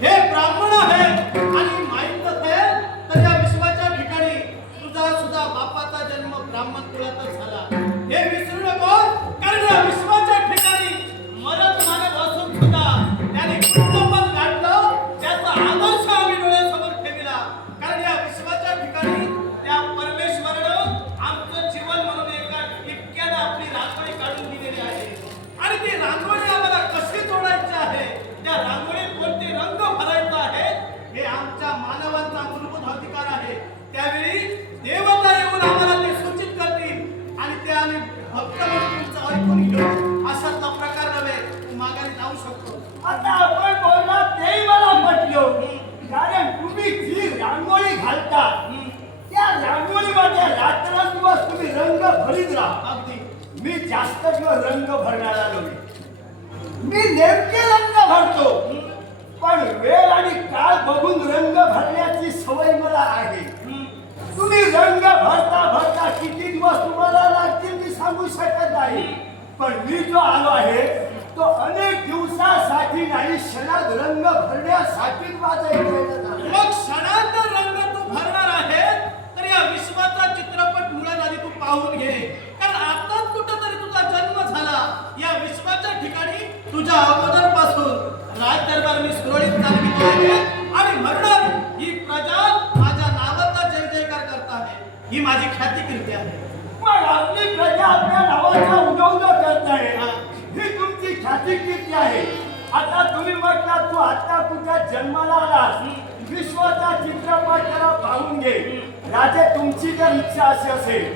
हे ब्राह्मण आहे आणि माहित असेल तर या विश्वाच्या ठिकाणी तुझा सुद्धा बापाचा जन्म ब्राह्मण कुळातच झाला हे विसरू नको कारण या विश्वाच्या ठिकाणी मरत मानव असून सुद्धा त्याने कुटुंबात गाठलं त्याचा आदर्श आम्ही डोळ्यासमोर ठेवला कारण या विश्वाच्या ठिकाणी त्या परमेश्वरानं आमचं जीवन म्हणून एका टिपक्यानं आपली रांगोळी काढून दिलेली आहे आणि ती रांगोळी आम्हाला कशी जोडायची आहे त्या रांगोळीत कोणते रंग भरायचा आहे हे आमच्या मानवांचा मूलभूत अधिकार आहे त्यावेळी देवता येऊन आम्हाला ते सूचित करतील आणि ते आम्ही भक्त म्हणून तुमचं ऐकून घेऊ अशातला प्रकार नव्हे तू माघारी जाऊ शकतो आता आपण बोलला तेही मला पटलं कारण तुम्ही जी रांगोळी घालता त्या रांगोळीमध्ये रात्रंदिवस तुम्ही रंग भरीत राहा अगदी मी जास्त दिवस रंग भरणारा नव्हे मी नेमके रंग भरतो पण वेळ आणि काळ बघून रंग भरण्याची सवय मला आहे तुम्ही रंग भरता भरता किती दिवस तुम्हाला लागतील मी सांगू शकत नाही पण मी जो आलो आहे तो अनेक दिवसासाठी नाही क्षणात रंग भरण्यासाठी माझा मग क्षणात रंग तू भरणार आहे तर या विश्वाचा चित्रपट मुळात आधी तू पाहून घे कारण आताच कुठंतरी तुझा जन्म झाला या विश्वाच्या ठिकाणी तुझ्या अगोदर पासून राज दरबार मी सुरळीत चालवितो आहे आणि म्हणून ही प्रजा माझ्या नावाचा जय जयकार करत आहे ही माझी ख्याती कीर्ती आहे पण आपली प्रजा आपल्या नावाचा उगवलं करत आहे ही तुमची ख्याती कीर्ती आहे आता तुम्ही म्हटला तू आता तुझ्या जन्माला आलास विश्वाचा चित्रपट जरा पाहून घे राजे तुमची जर इच्छा अशी असेल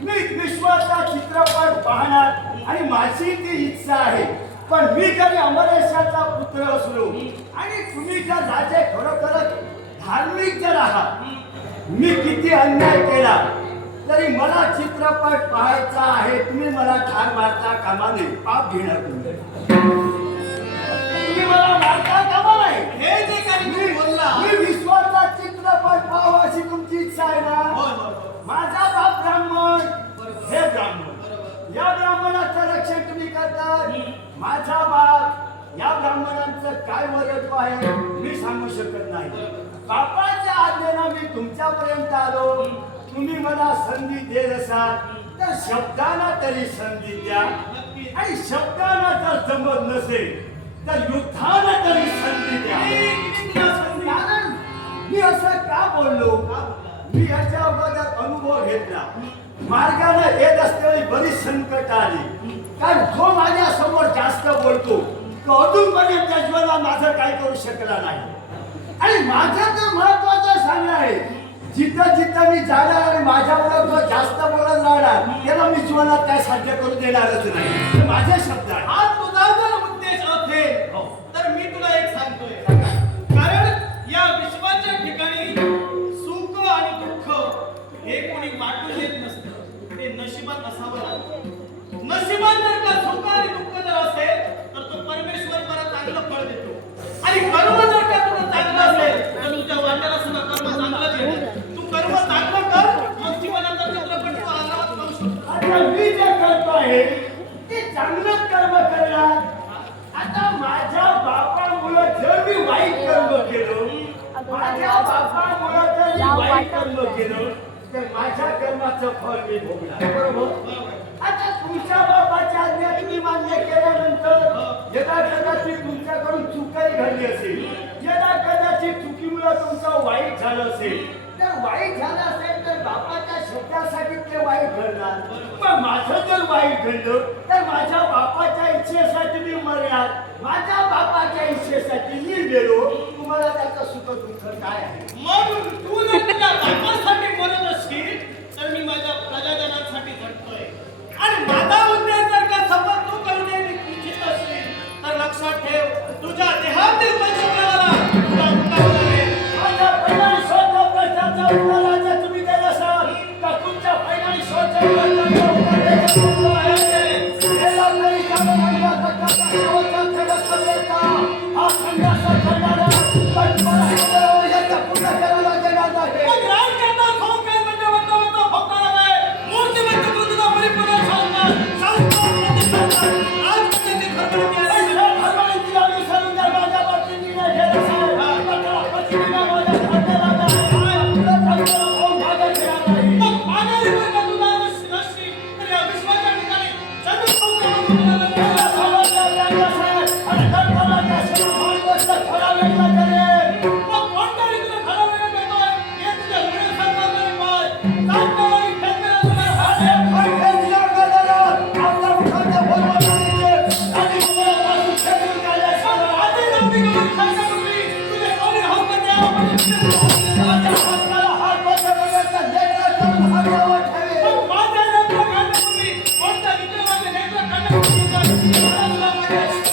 मी विश्वाचा चित्रपट पाहणार आणि माझी ती इच्छा आहे पण मी जरी अमरेशाचा पुत्र असलो आणि तुम्ही जर राजे खरोखरच धार्मिक जर आहात मी किती अन्याय केला तरी मला चित्रपट पाहायचा आहे तुम्ही मला ठार मारता कामा नये पाप घेणार तुम्ही मला मारता कामा नाही हे जे काही मी बोलला मी विश्वाचा चित्रपट पाहावा अशी तुमची इच्छा आहे ना होय होय माझा बाप ब्राह्मण हे ब्राह्मण या ब्राह्मणाचं रक्षण तुम्ही करता माझा बाप या ब्राह्मणांचं काय वरत्व आहे मी सांगू शकत नाही बापाच्या आज्ञेनं मी तुमच्यापर्यंत आलो तुम्ही मला संधी देत असाल तर शब्दाला तरी संधी द्या आणि शब्दाला जर जमत नसेल तर युद्धाला तरी संधी द्या कारण मी असं का बोललो मी याच्या अगोदर अनुभव घेतला मार्गाने येत असलेली बरीच संकट आली कारण जो माझ्या समोर जास्त बोलतो तो अजूनपर्यंत जीवनात माझं काय करू शकला नाही आणि माझं तर महत्वाचं सांगणं आहे जिथं जिथं मी जाणार आणि माझ्याबरोबर जो जास्त बोलत राहणार त्याला मी जीवनात काय साध्य करू देणारच नाही माझे शब्द आहे हा तुझा जर उद्देश असेल तर मी तुला एक सांगतोय कारण या विश्वाच्या ठिकाणी सुख आणि दुःख हे कोणी वाटून येत नसतं ते नशिबात असावं लागतं नशिबात जर का सुख आणि दुःख जर असेल तर तो परमेश्वर मला चांगलं फळ देतो आणि कर्म जर का तुला चांगलं असेल तर तुझ्या वाट्याला सुद्धा कर्म चांगलं देतो तू कर्म चांगलं कर मग जीवनाचा चित्रपट तू आरामात करू शकतो आता मी जे करतो आहे ते चांगलंच कर्म करणार आता माझ्या बापामुळे जर मी वाईट कर्म केलो माझ्या बापामुळे जर मी वाईट कर्म केलं तर माझ्या कर्माचं फळ मी भोगणार बरोबर आता तुमच्या बापाच्या आज्ञा तुम्ही मान्य केल्यानंतर यदा कदाचित तुमच्याकडून चुकाही घडली असेल यदा कदाचित चुकीमुळे तुमचं वाईट झालं असेल तर वाईट झालं असेल तर बापाच्या शब्दासाठी ते वाईट घडणार पण माझं जर वाईट घडलं तर माझ्या बापाच्या इच्छेसाठी मी मरणार माझ्या बापाच्या इच्छेसाठी मी गेलो तुम्हाला त्याचं सुख दुःख काय आहे मग तू जर तुझ्या बापासाठी मरत असशील तर मी माझ्या प्रजाजनांसाठी झटतोय आणि माझा उद्देश जर का सफल तू करू इच्छित असशील तर लक्षात ठेव तुझ्या देहातील पंचप्रवाला तुला उतारणार आहे माझ्या पहिल्या प्रश्नाचं उत्तर आज तुम्ही देत असाल तर तुमच्या पहिल्या प्रश्नाचं उत्तर आहे याला तरी कामं म्हणला तर कसा शेवटचा दिवस बदलायचा हा संघर्ष करणारा पण मला याचा पुन्हा करायला देणार नाही तात्काळ खेळकर अरे काय खेळला गदाला आपला मुखाचा भरवा पाहिजे आणि मुलापासून खेळून गेले सर आधी नव्हती करून खायचा पूर्वी तुझे कोणी हात द्यावा म्हणून माझ्या हाताला हात बसवण्याचा लेकरा करून हातावर ठेवे पण माझ्या लेकरं खाण्यापूर्वी कोणता मित्र माझ्या लेकरं खाण्यापूर्वी मला तुला माहिती